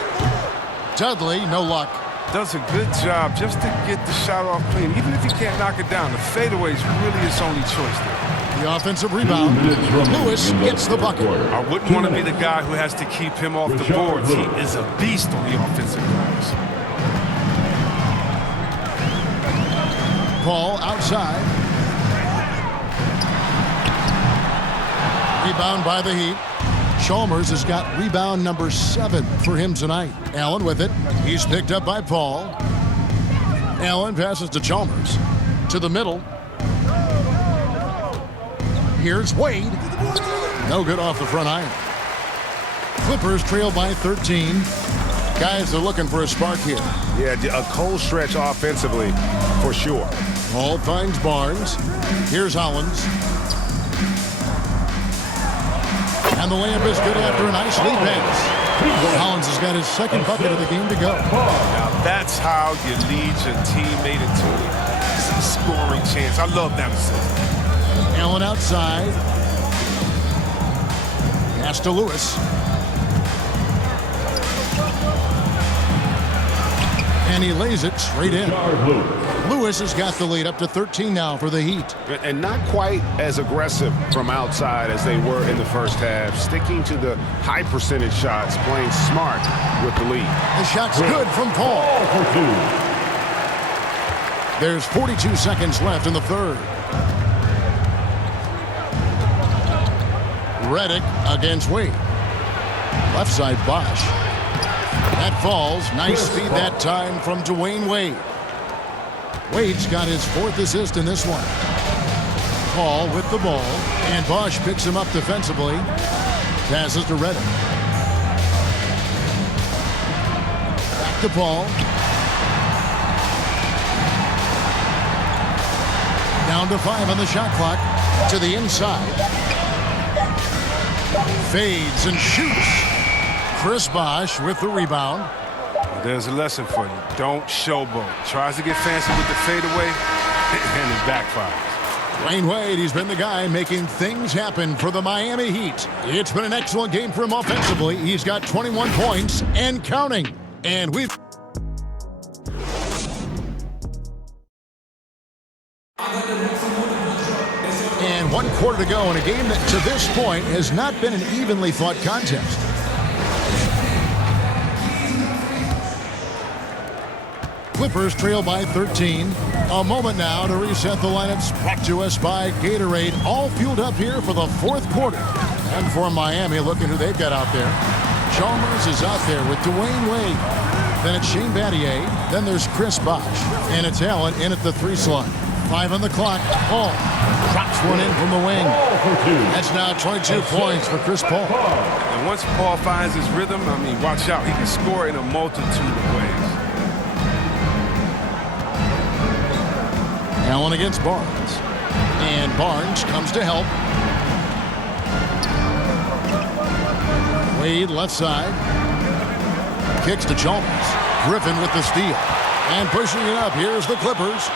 Dudley, no luck. Does a good job just to get the shot off clean. Even if he can't knock it down, the fadeaway is really his only choice there. The offensive rebound. Lewis gets the bucket. I wouldn't want to be the guy who has to keep him off the boards. He is a beast on the offensive glass. Paul outside. Rebound by the Heat. Chalmers has got rebound number 7 for him tonight. Allen with it. He's picked up by Paul. Allen passes to Chalmers. To the middle. Here's Wade. No good off the front iron. Clippers trail by 13. Guys are looking for a spark here. Yeah, a cold stretch offensively for sure. Paul finds Barnes. Here's Hollins. And the layup is good after a nice lead pass. Hollins has got his 2nd bucket of the game to go. Now that's how you lead your teammate into a scoring chance. I love that assist. Allen outside. Pass to Lewis. And he lays it straight in. Lewis has got the lead up to 13 now for the Heat. And not quite as aggressive from outside as they were in the first half. Sticking to the high percentage shots, playing smart with the lead. The shot's good from Paul. There's 42 seconds left in the 3rd. Redick against Wade. Left side Bosh. That falls. Nice speed that time from Dwayne Wade. Wade's got his 4th assist in this one. Paul with the ball. And Bosh picks him up defensively. Passes to Redick. Back to Paul. Down to 5 on the shot clock. To the inside. Fades and shoots. Chris Bosh with the rebound. There's a lesson for you. Don't showboat. Tries to get fancy with the fadeaway, and it backfires. Dwayne Wade, he's been the guy making things happen for the Miami Heat. It's been an excellent game for him offensively. He's got 21 points and counting. And we've... And 1 quarter to go in a game that to this point has not been an evenly fought contest. Clippers trail by 13. A moment now to reset the lineups. Brought to us by Gatorade. All fueled up here for the 4th quarter. And for Miami, look at who they've got out there. Chalmers is out there with Dwayne Wade. Then it's Shane Battier. Then there's Chris Bosh. And it's Allen in at the 3 slot. 5 on the clock. Paul drops one in from the wing. That's now 22 points for Chris Paul. And once Paul finds his rhythm, I mean, watch out. He can score in a multitude of ways. Allen against Barnes. And Barnes comes to help. Wade left side. Kicks to Chalmers. Griffin with the steal. And pushing it up. Here's the Clippers.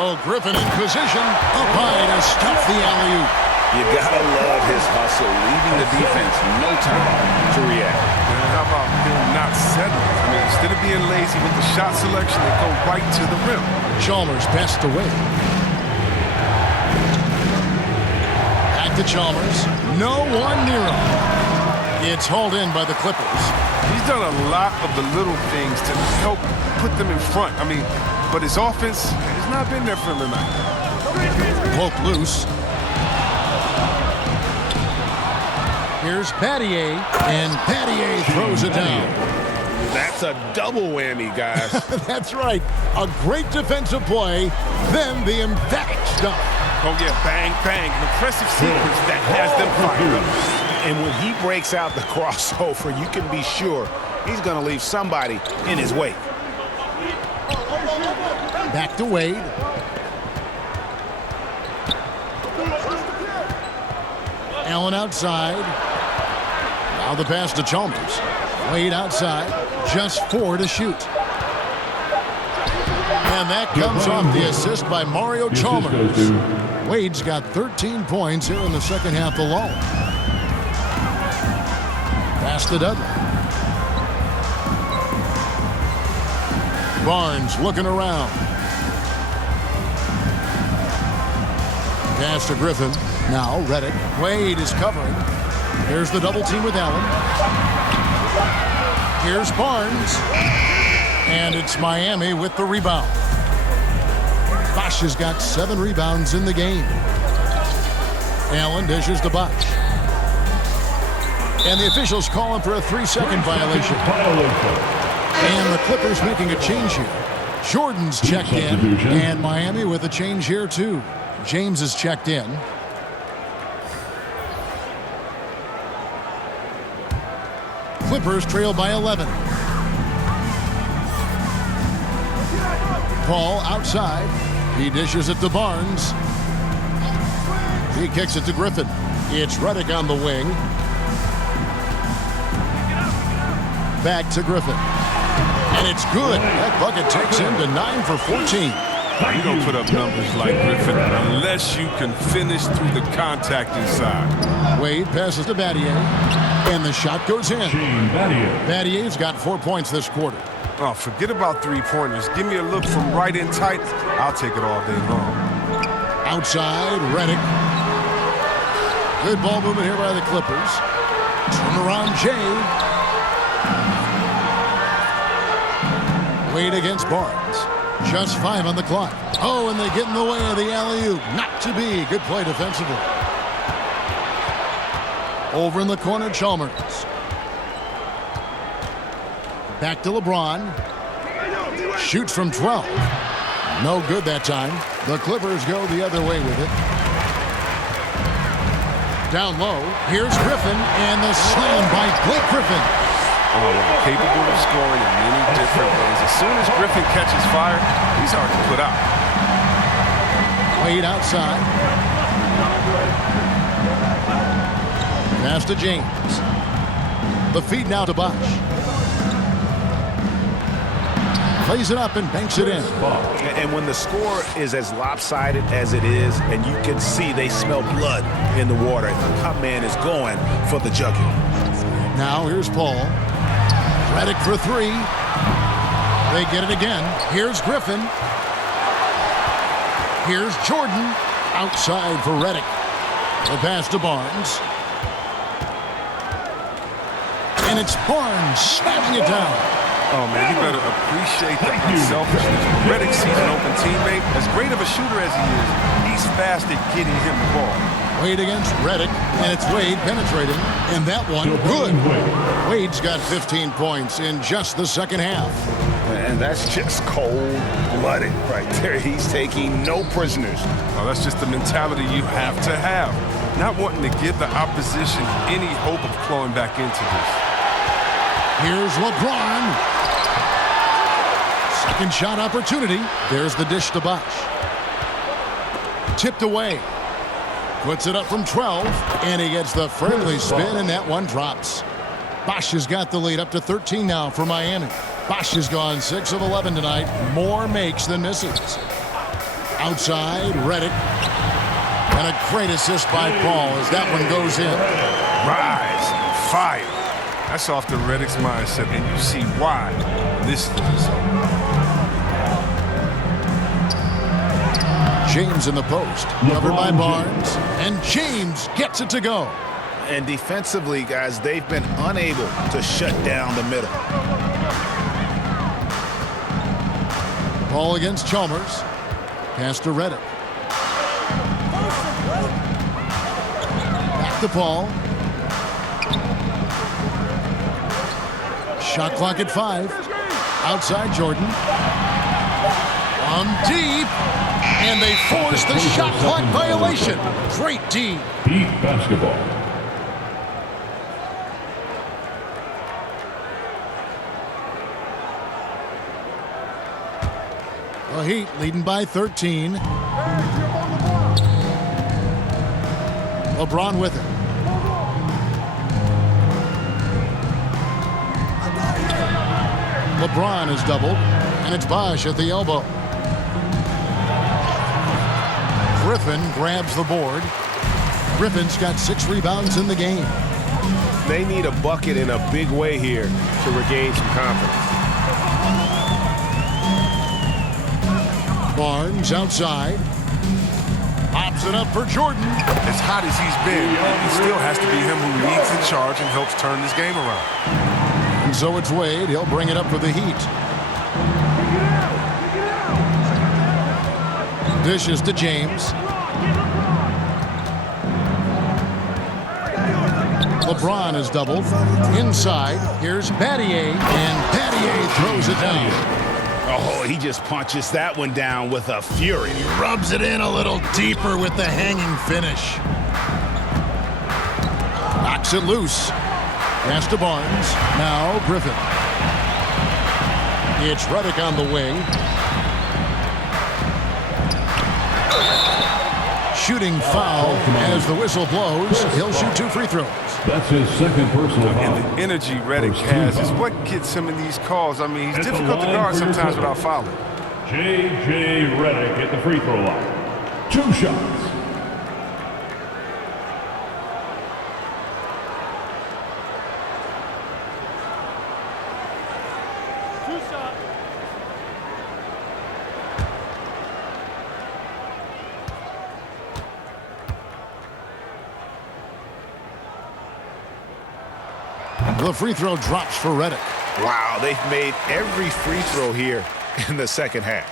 Oh, Griffin in position. Up high to stuff the alley-oop. You gotta love his hustle, leaving the defense no time to react. And how about him not settling? I mean, instead of being lazy with the shot selection, they go right to the rim. Chalmers passed away. Back to Chalmers. No one near him. It's hauled in by the Clippers. He's done a lot of the little things to help put them in front. I mean, but his offense has not been there for him tonight. Poke loose. Here's Battier, and Battier throws it down. That's a double whammy, guys. That's right. A great defensive play, then the emphatic stuff. Oh, yeah, bang, bang. An impressive sequence that has them fired up. And when he breaks out the crossover, you can be sure he's going to leave somebody in his wake. Back to Wade. Allen outside. Now the pass to Chalmers. Wade outside. Just 4 to shoot. And that comes off the assist by Mario Chalmers. Wade's got 13 points here in the second half alone. Pass to Dudley. Barnes looking around. Pass to Griffin. Now Redick. Wade is covering. Here's the double team with Allen. Here's Barnes. And it's Miami with the rebound. Bosh has got 7 rebounds in the game. Allen dishes to Bosh. And the officials calling for a 3-second violation. And the Clippers making a change here. Jordan's checked in. And Miami with a change here too. James is checked in. Clippers trail by 11. Paul outside. He dishes it to Barnes. He kicks it to Griffin. It's Redick on the wing. Back to Griffin. And it's good. That bucket takes him to 9 for 14. You don't put up numbers like Griffin unless you can finish through the contact inside. Wade passes to Battier. And the shot goes in. Battier's got 4 points this quarter. Oh, forget about 3-pointers. Give me a look from right in tight. I'll take it all day long. Outside, Redick. Good ball movement here by the Clippers. Turnaround Jay. Wade against Barnes. Just 5 on the clock. Oh, and they get in the way of the alley-oop. Not to be. Good play defensively. Over in the corner, Chalmers. Back to LeBron. Shoots from 12. No good that time. The Clippers go the other way with it. Down low. Here's Griffin, and the slam by Blake Griffin. Oh, capable of scoring in many different ways. As soon as Griffin catches fire, he's hard to put out. Wade outside. Pass to James. The feed now to Bosh. Plays it up and banks it in. And when the score is as lopsided as it is, and you can see they smell blood in the water, our man is going for the jugular. Now here's Paul. Redick for 3. They get it again. Here's Griffin. Here's Jordan. Outside for Redick. The pass to Barnes. And it's Barnes slamming it down. Oh, man, you better appreciate the unselfishness. Redick sees an open teammate. As great of a shooter as he is, he's fast at getting him the ball. Wade against Redick, and it's Wade penetrating, and that one good. Wade's got 15 points in just the second half. And that's just cold-blooded right there. He's taking no prisoners. Oh, that's just the mentality you have to have. Not wanting to give the opposition any hope of clawing back into this. Here's LeBron. Second shot opportunity. There's the dish to Bosh. Tipped away. Puts it up from 12, and he gets the friendly spin, and that one drops. Bosh has got the lead up to 13 now for Miami. Bosh has gone 6 of 11 tonight. More makes than misses. Outside, Redick. And a great assist by Paul as that one goes in. Rise, fire. That's off the Redick's mindset, and you see why this is. James in the post, covered by Barnes, and James gets it to go. And defensively, guys, they've been unable to shut down the middle. Ball against Chalmers. Pass to Redick. Back to Paul. Shot clock at 5. Outside Jordan. On deep. And they force the shot clock violation. Great D. Heat basketball. The Heat leading by 13. LeBron with it. LeBron is doubled, and it's Bosh at the elbow. Griffin grabs the board. Griffin's got 6 rebounds in the game. They need a bucket in a big way here to regain some confidence. Barnes outside. Pops it up for Jordan. As hot as he's been, it still has to be him who leads in charge and helps turn this game around. And so it's Wade. He'll bring it up for the Heat. Dishes to James. LeBron is doubled. Inside, here's Battier, and Battier throws it down. Oh, he just punches that one down with a fury. He rubs it in a little deeper with the hanging finish. Knocks it loose. Pass to Barnes. Now Griffin. It's Redick on the wing. Shooting foul as the whistle blows. He'll shoot 2 free throws. That's his second personal foul. And the energy Redick has is what gets him in these calls. I mean, he's difficult to guard sometimes without fouling. J.J. Redick at the free throw line. 2 shots. The free throw drops for Redick. Wow, they've made every free throw here in the second half.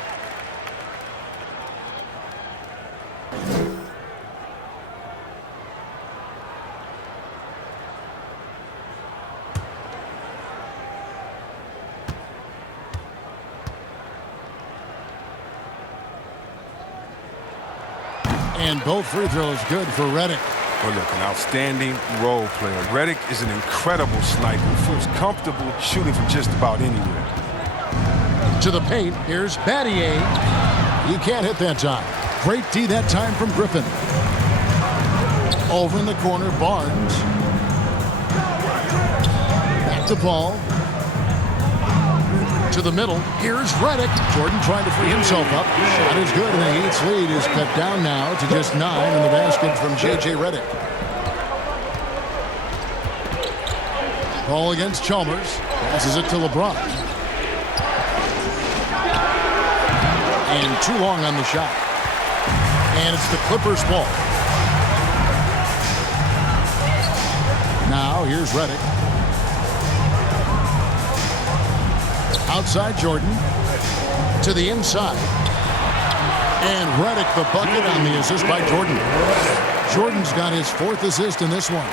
And both free throws good for Redick. Well, look, an outstanding role player. Redick is an incredible sniper. Feels comfortable shooting from just about anywhere. To the paint, here's Battier. He can't hit that time. Great D that time from Griffin. Over in the corner, Barnes. Back to Paul. To the middle, here's Redick. Jordan trying to free himself up. Shot is good, and the Heat's lead is cut down now to just 9 in the basket from J.J. Redick. Ball against Chalmers. Passes it to LeBron. And too long on the shot. And it's the Clippers' ball. Now, here's Redick. Outside Jordan. To the inside. And Redick the bucket on the assist by Jordan. Jordan's got his 4th assist in this one.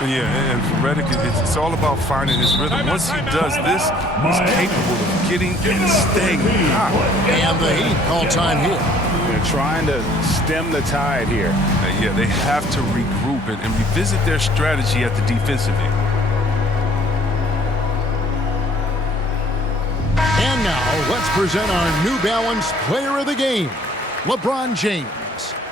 Yeah, and for Redick, it's all about finding his rhythm. Once he does this, he's capable of getting and staying hot. And the Heat call time here. They're trying to stem the tide here. Yeah, they have to regroup and revisit their strategy at the defensive end. And now, let's present our New Balance Player of the Game, LeBron James.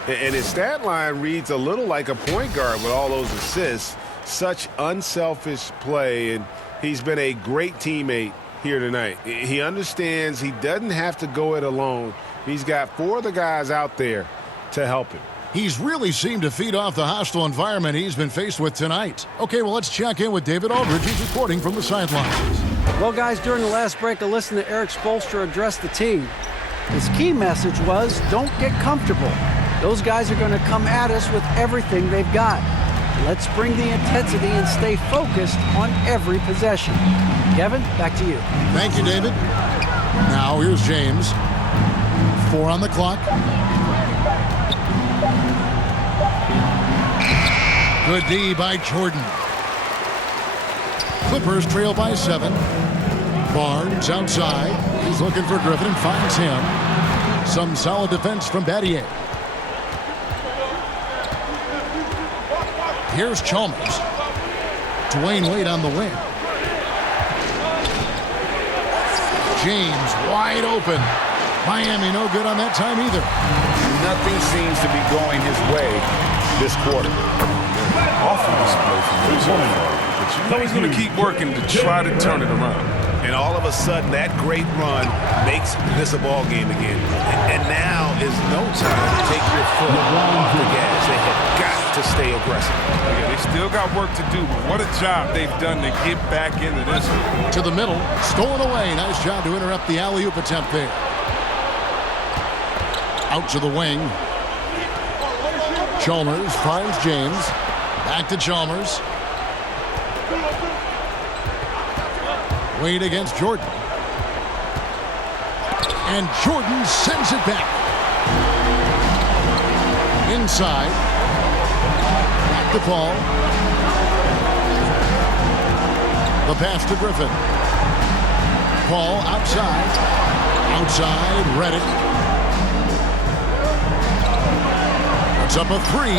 And his stat line reads a little like a point guard with all those assists. Such unselfish play, and he's been a great teammate here tonight. He understands he doesn't have to go it alone. He's got 4 of the guys out there to help him. He's really seemed to feed off the hostile environment he's been faced with tonight. Okay, well, let's check in with David Aldridge, who's reporting from the sidelines. Well, guys, during the last break, I listened to Eric Spoelstra address the team. His key message was, don't get comfortable. Those guys are going to come at us with everything they've got. Let's bring the intensity and stay focused on every possession. Kevin, back to you. Thank you, David. Now, here's James. 4 on the clock. Good D by Jordan. Clippers trail by 7. Barnes outside. He's looking for Griffin and finds him. Some solid defense from Battier. Here's Chalmers. Dwayne Wade on the wing. James wide open. Miami no good on that time either. Nothing seems to be going his way this quarter. Offense play from him so far. But you know he's going to keep working to try to turn it around. And all of a sudden, that great run makes this a ball game again. And now is no time to take your foot off the gas. They have got to stay aggressive. Yeah, they still got work to do, but what a job they've done to get back into this one. To the middle, stolen away. Nice job to interrupt the alley-oop attempt there. Out to the wing. Chalmers finds James. Back to Chalmers. Wade against Jordan. And Jordan sends it back. Inside. Back to Paul. The pass to Griffin. Paul outside. Outside, Redick. Puts up a 3.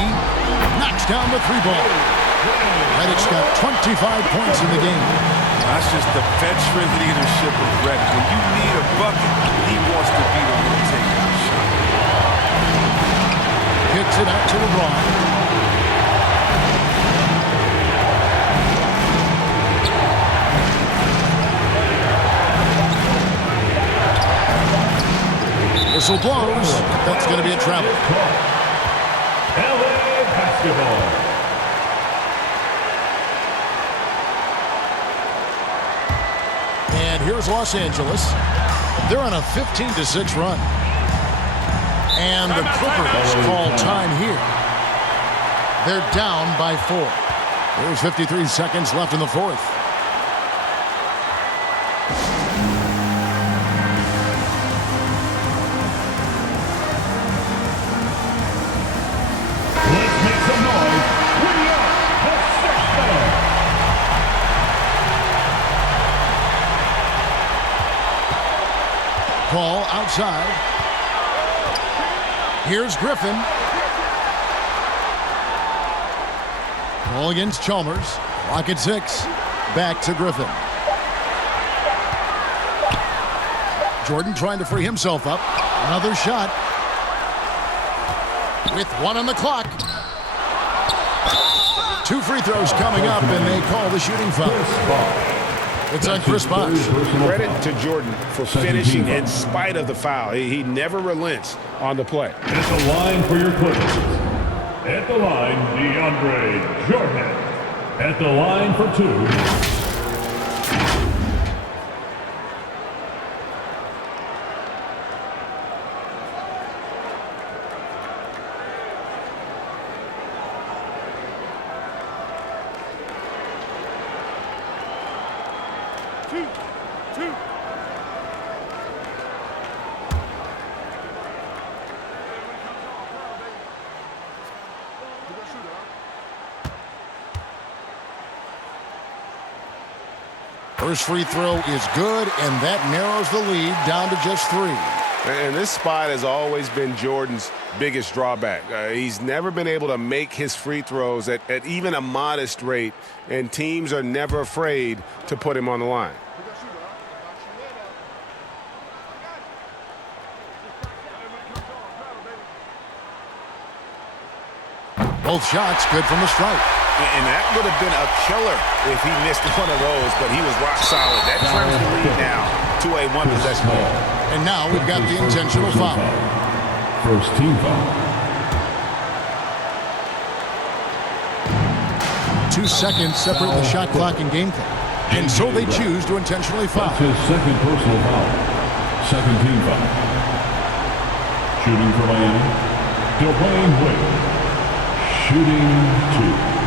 Knocks down the 3-ball. Redick's got 25 points in the game. That's just the veteran leadership of Redick. When you need a bucket, he wants to be the one taking the shot. Kicks it out to LeBron. Whistle blows. That's going to be a travel. LA basketball. And here's Los Angeles. They're on a 15-6 run. And the Clippers call time here. They're down by 4. There's 53 seconds left in the 4th. Let's make some noise. We are the Sixers. Paul outside. Here's Griffin. Paul against Chalmers. Clock at 6. Back to Griffin. Jordan trying to free himself up. Another shot. With 1 on the clock. 2 free throws coming up, and they call the shooting foul. It's on Chris Bosh. Credit to Jordan for finishing in spite of the foul. He never relents on the play. At the line for your Clippers. At the line, DeAndre Jordan. At the line for 2. First free throw is good, and that narrows the lead down to just 3. And this spot has always been Jordan's biggest drawback. He's never been able to make his free throws at even a modest rate, and teams are never afraid to put him on the line. Both shots good from the stripe. And that would have been a killer if he missed one of those, but he was rock solid. That trims the lead now to a one-possession game. And now we've got the intentional foul. First team foul. 2 seconds separate the shot clock and game clock. And so they choose to intentionally foul. That's his second personal foul. Second team foul. Shooting for Miami, Dwayne Wade. Shooting 2.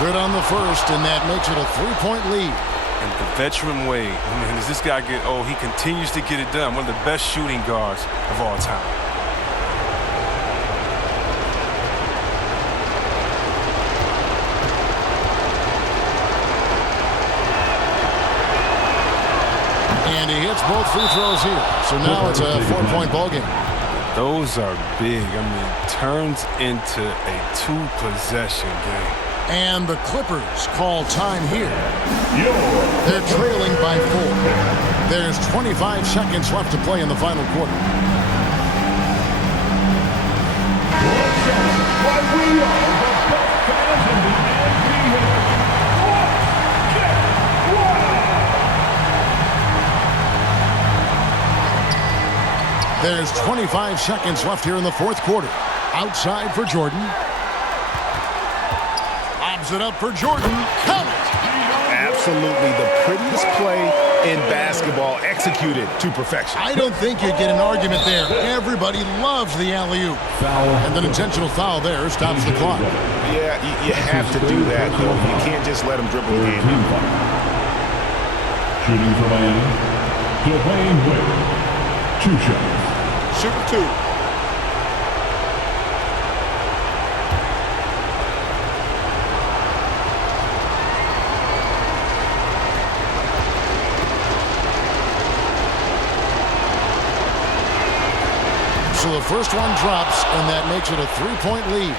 Good on the first, and that makes it a 3-point lead. And the veteran Wade, I mean, as this guy get old, he continues to get it done. One of the best shooting guards of all time. And he hits both free throws here. So now it's a 4-point ball game. Those are big. I mean, turns into a 2-possession game. And the Clippers call time here. They're trailing by 4. There's 25 seconds left to play in the final quarter. There's 25 seconds left here in the fourth quarter. Outside for Jordan. Lobs it up for Jordan. Count it! Absolutely the prettiest play in basketball, executed to perfection. I don't think you get an argument there. Everybody loves the alley-oop. And an intentional foul there stops the clock. Yeah, you have to do that, though. You can't just let him dribble the game. Shooting for Miami, Dwayne Wade. 2 shots. Shooting 2. So the first one drops, and that makes it a 3-point lead.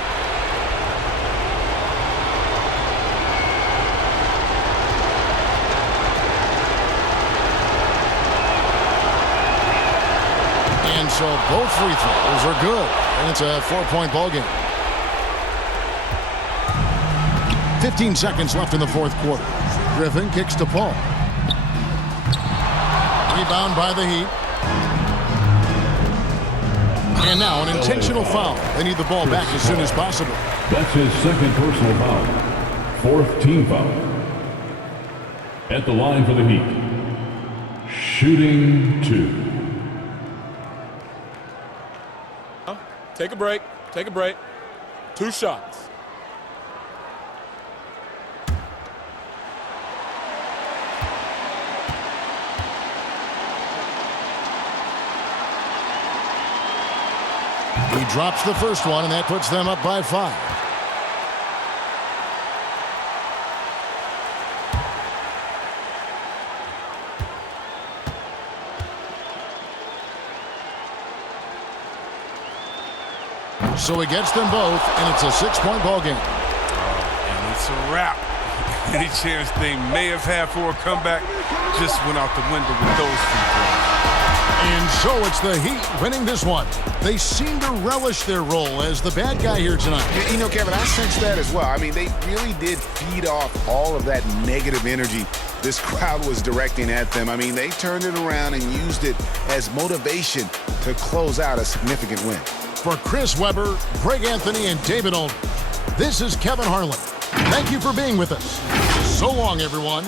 And so both free throws are good, and it's a 4-point ball game. 15 seconds left in the fourth quarter. Griffin kicks to Paul. Rebound by the Heat. And now an intentional foul. They need the ball back as soon as possible. That's his second personal foul. 4th team foul. At the line for the Heat. Shooting 2. Take a break. Take a break. 2 shots. He drops the first one, and that puts them up by 5. So he gets them both, and it's a 6-point ball game. And it's a wrap. Any chance they may have had for a comeback just went out the window with those free throws. And so it's the Heat winning this one. They seem to relish their role as the bad guy here tonight. You know, Kevin, I sense that as well. I mean, they really did feed off all of that negative energy this crowd was directing at them. I mean, they turned it around and used it as motivation to close out a significant win. For Chris Webber, Greg Anthony, and David Aldridge, this is Kevin Harlan. Thank you for being with us. So long, everyone.